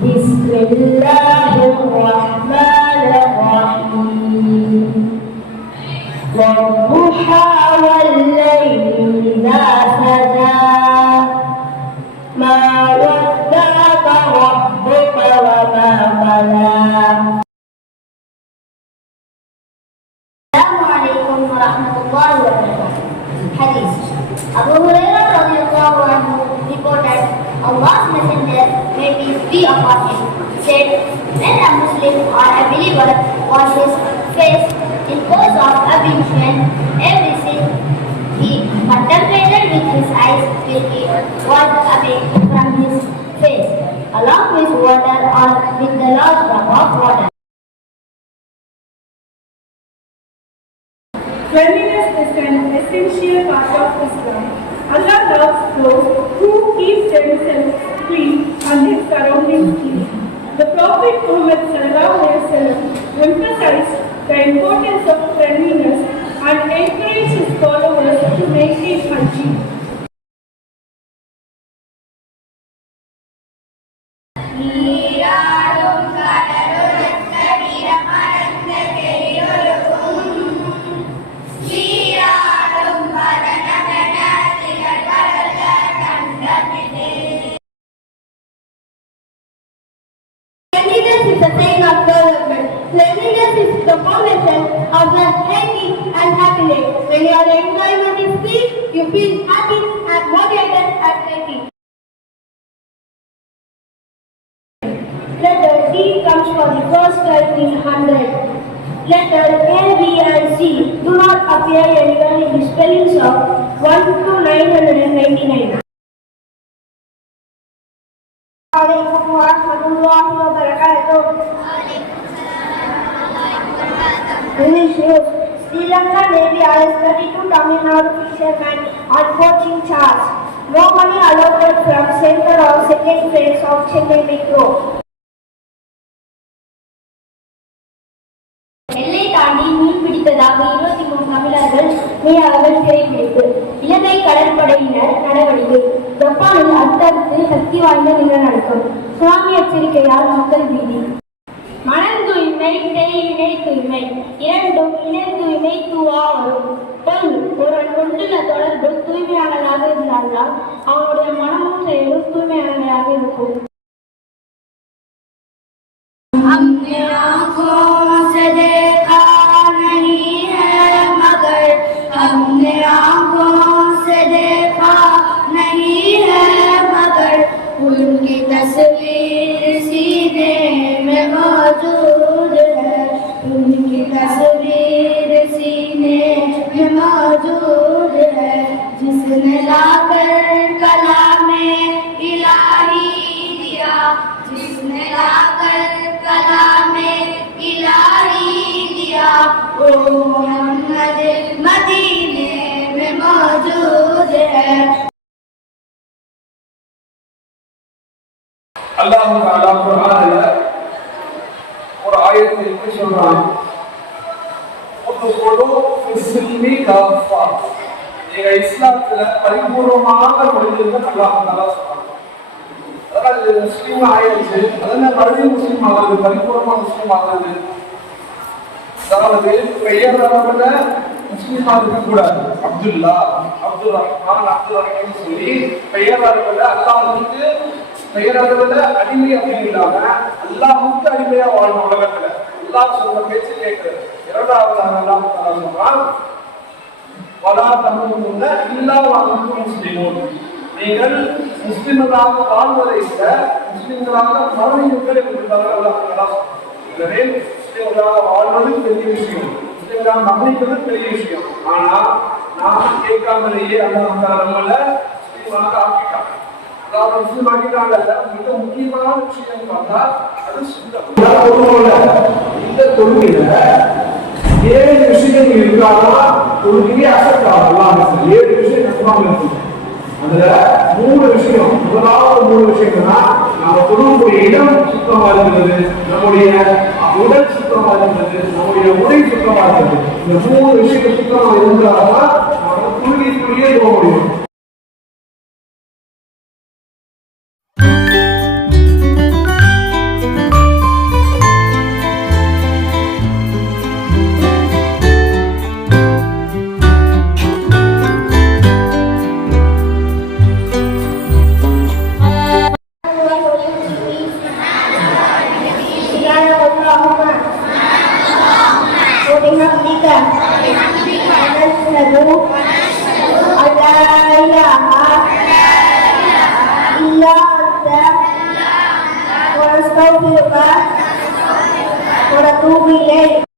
Bismillah. والضحى والليل إذا سجى ما ودعك ربك وما قلى. السلام عليكم ورحمة الله وبركاته. Hadith. Abu Hurairah radhiyallahu anhu reported, Allah's Messenger, may peace be upon him, said, when a Muslim or a believer washes his face in course of ablution, every sin he contemplated with his eyes will be washed away from his face, along with water or with the last drop of water. Cleanliness is an essential part of Islam. Allah loves those who keep themselves clean and their surroundings clean. The Prophet Muhammad emphasized the importance of cleanliness and encouraged his followers to maintain hygiene. Cleanliness is a sign of development. Cleanliness is the foundation of the healthy and happiness. When your environment is clean, you feel happy and motivated and healthy. Letter D comes for the first time in 100. Letter A, B and C do not appear anywhere in the spellings of 1 to 999. Assalamualaikum warahmatullahi wabarakatuh. Sri Lanka Navy arrested 32 Tamil Nadu fishermen on poaching charge. No money allotted from center or second phase of Chennai Metro. எல்லை தாண்டி மீன் பிடித்ததாக 23 தமிழர்கள் மீனவர்கள் சிறைபிடிப்பு. இலங்கை கடற்படையினர் நடவடிக்கை. ஜப்பானில் அடுத்தடுத்து சக்தி வாய்ந்த நிலநடுக்கம். சுனாமி எச்சரிக்கையால் மக்கள் பீதி. மனம் தூய்மை, தேயிலை தூய்மை, இரண்டும் இணை தூய்மை தூவா வரும். ஒருவன் கொண்டுள்ள தொடர்பு தூய்மையானதாக இருந்தால்தான் அவனுடைய மனமும் செயலும் தூய்மையானதாக இருக்கும். हमने आँखों से देखा नहीं है मगर हमने आँखों से देखा नहीं है मगर उनकी तस्वीर सीने में मौजूद है, उनकी तस्वीर सीने में मौजूद है, जिसने लाकर कलामे इलाही दिया, जिसने लाकर कलामे इलाही दिया, वो मोहम्मद मदीने में मौजूद है. अल्लाह ताला कुरान और आयत में कुछ सुनान उदखुलू फिस्सिल्मी काफा. ये इस्लामத்துல பரிபூர்ணமாக முடிந்தது அல்லாஹ் தஆலா சொல்றான். அதாவது முஸ்லிம் ஆயிடுச்சு, அதனால மறுபடியும் முஸ்லிம் ஆகுது, பரிபூர்ணமா முஸ்லிம் ஆகுது. அதாவது பெயர் அளவுல முஸ்லிமா இருக்கக்கூடாது. அப்துல்லா, அப்துல் ரஹ்மான், அப்துல் ரஹீம் சொல்லி பெயர் அளவுல அல்லாஹ்வுக்கு பெயர் அளவுல அடிமை அப்படின்னு இல்லாம அல்லாஹ்வுக்கு அடிமையா வாழணும். உலகத்துல அல்லாஹ் சொல்ற பேச்சு கேட்கிறது. இரண்டாவதாக அல்லாஹ் தஆலா சொல்றான், வலா தமுன்ன இல்லா வஅன்தும் முஸ்லிமூன். நீங்கள் முஸ்லிம்களாக வாழ்வதை விட முஸ்லிம்களாக மரணியுங்கள் என்று அல்லாஹ் தஆலா சொல்றான். எனவே முஸ்லிம்களாக வாழ்வது பெரிய விஷயம், முஸ்லிம்களாக மரணிக்கிறது பெரிய விஷயம். ஆனா நாம் கேட்காமலேயே அல்லாஹ் தஆலா நம்மள முஸ்லிமாக ஆக்கிட்டான். அதாவது முஸ்லிம் ஆக்கிட்டாங்க. மிக முக்கியமான விஷயம் பார்த்தா அது சுத்தம். இந்த தொழுகையில 7 விஷயங்கள் இருந்தாலும் தொழுகையே அசெப்ட் ஆகலாம். 7 விஷயம் கஷ்டமாக இருக்கு. அதுல 3 விஷயம், முதலாவது 3 விஷயம்னா நம்ம தொழுகக்கூடிய இடம் சுத்தமா இருக்கிறது, நம்முடைய உடல் சுத்தமா இருக்கிறது, நம்முடைய உடை சுத்தமா இருக்கிறது. இந்த 3 விஷயம் சுத்தமா இருந்தால்தான் நம்ம துணிக்குள்ளேயே போக முடியும். ونستغفرك ونتوب إليك